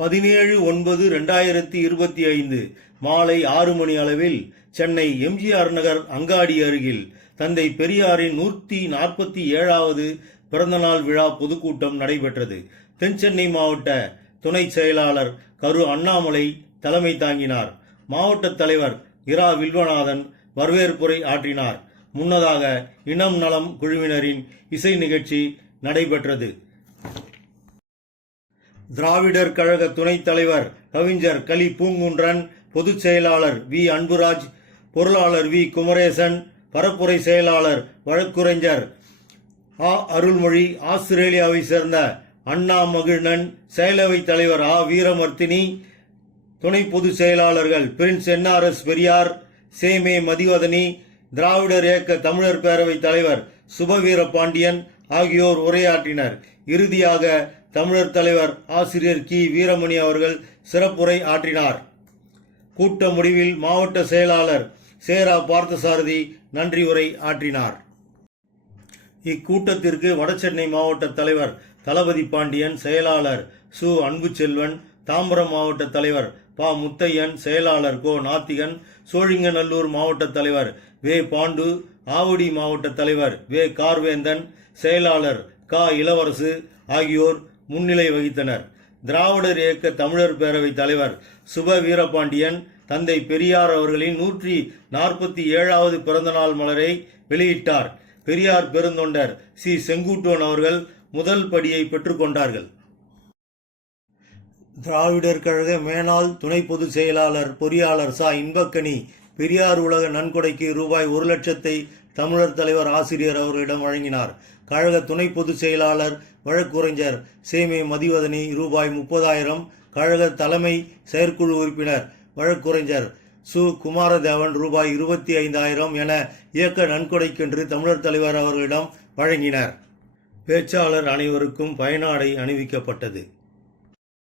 பதினேழு ஒன்பது ரெண்டாயிரத்தி இருபத்தி ஐந்து மாலை ஆறு மணி அளவில் சென்னை எம்ஜிஆர் நகர் அங்காடி அருகில் தந்தை பெரியாரின் நூற்றி நாற்பத்தி ஏழாவது பிறந்தநாள் விழா பொதுக்கூட்டம் நடைபெற்றது. தென்சென்னை மாவட்ட துணை செயலாளர் கரு அண்ணாமலை தலைமை தாங்கினார். மாவட்ட தலைவர் இரா வில்வநாதன் வரவேற்புரை ஆற்றினார். முன்னதாக இனம் நலம் குழுவினரின் இசை நிகழ்ச்சி நடைபெற்றது. திராவிடர் கழக துணைத் தலைவர் கவிஞர் கலி பூங்குன்றன் பொதுச் செயலாளர் வி. அன்புராஜ் பொருளாளர் வி. குமரேசன் பரப்புரை செயலாளர் வழக்குரைஞர் ஆ. அருள்மொழி ஆஸ்திரேலியாவை சேர்ந்த அண்ணா மகிழ்நன் செயலவைத் தலைவர் ஆ. வீரமர்த்தினி துணை பொதுச் செயலாளர்கள் பிரின்ஸ் என்ஆர்எஸ் பெரியார் சேமே மதிவதனி திராவிடர் இயக்க தமிழர் பேரவைத் தலைவர் சுபவீர பாண்டியன் ஆகியோர் உரையாற்றினர். இறுதியாக தமிழர் தலைவர் ஆசிரியர் கி. வீரமணி அவர்கள் சிறப்புரை ஆற்றினார். கூட்ட முடிவில் மாவட்ட செயலாளர் சேரா பார்த்தசாரதி நன்றி உரை ஆற்றினார். இக்கூட்டத்திற்கு வடசென்னை மாவட்ட தலைவர் தளபதி பாண்டியன் செயலாளர் சு. அன்புச்செல்வன் தாம்பரம் மாவட்ட தலைவர் பா. முத்தையன் செயலாளர் கோ. நாத்திகன் சோழிங்கநல்லூர் மாவட்ட தலைவர் வே. பாண்டு ஆவடி மாவட்ட தலைவர் வே. கார்வேந்தன் செயலாளர் கா. இளவரசு ஆகியோர் முன்னிலை வகித்தனர். திராவிடர் இயக்க தமிழர் பேரவைத் தலைவர் சுப வீரபாண்டியன் தந்தை பெரியார் அவர்களின் நூற்றி நாற்பத்தி ஏழாவது பிறந்தநாள் மலரை வெளியிட்டார். பெரியார் பெருந்தொண்டர் சி. செங்குட்டோன் அவர்கள் முதல் படியை பெற்றுக்கொண்டார்கள் திராவிடர் கழக மேனாள் துணை பொதுச் செயலாளர் பொறியாளர் சா. இன்பக்கனி பெரியார் உலக நன்கொடைக்கு ரூபாய் ஒரு லட்சத்தை தமிழர் தலைவர் ஆசிரியர் அவர்களிடம் வழங்கினார். கழக துணை பொதுச் செயலாளர் வழக்குரைஞர் சேமே மதிவதனி ரூபாய் முப்பதாயிரம் கழக தலைமை செயற்குழு உறுப்பினர் வழக்குரைஞர் சு. குமாரதேவன் ரூபாய் இருபத்தி ஐந்தாயிரம் என இயக்க நன்கொடைக்கென்று தமிழர் தலைவர் அவர்களிடம் வழங்கினர். பேச்சாளர் அனைவருக்கும் பயனாடை அணிவிக்கப்பட்டது.